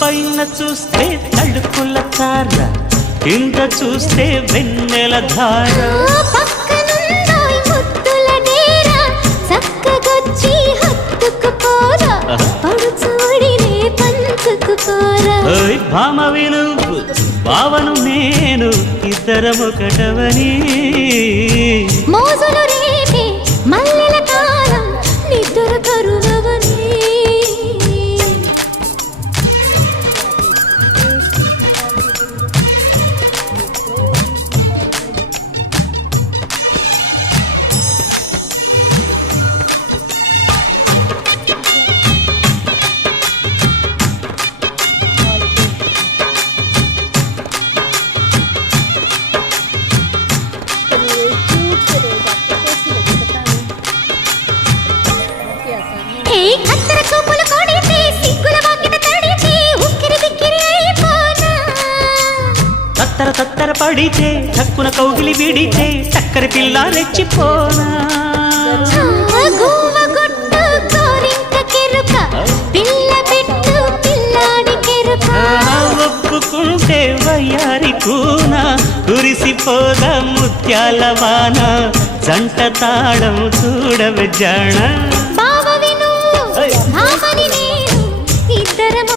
పైన చూస్తే తడుకుల తార, కింద చూస్తే వెన్నెల ధార. పక్కనుందోయ్ ముద్దుల డేరా, చక్కగొచ్చి హత్తుకుపోరా, పడుచూడినే పంచుకుపోరా. భామ విలువు భావను నేను, ఇద్దరం ఒకటవని. మోజులు రేపే మల్లెల కాలం, నిద్ర కరువవని. కత్తెర చూపులు కొడితే సిగ్గుల వాకిట తడిచి ఉక్కిరి బిక్కిరి అయిపోనా. తత్తర తత్తర పడితే చక్కున కౌగిలి విడితే చక్కర పిల్ల రెచ్చిపోనా. గువ్వ గుట్టు కోరింక కెరుక, పిల్ల పెట్టు పిల్లాడి కెరుక. ఒప్పుకుంటే వయ్యారి కూన, కురిసిపోద ముత్యాల వాన. జంట తాళం చూడవే జాణ. బావ విను భావ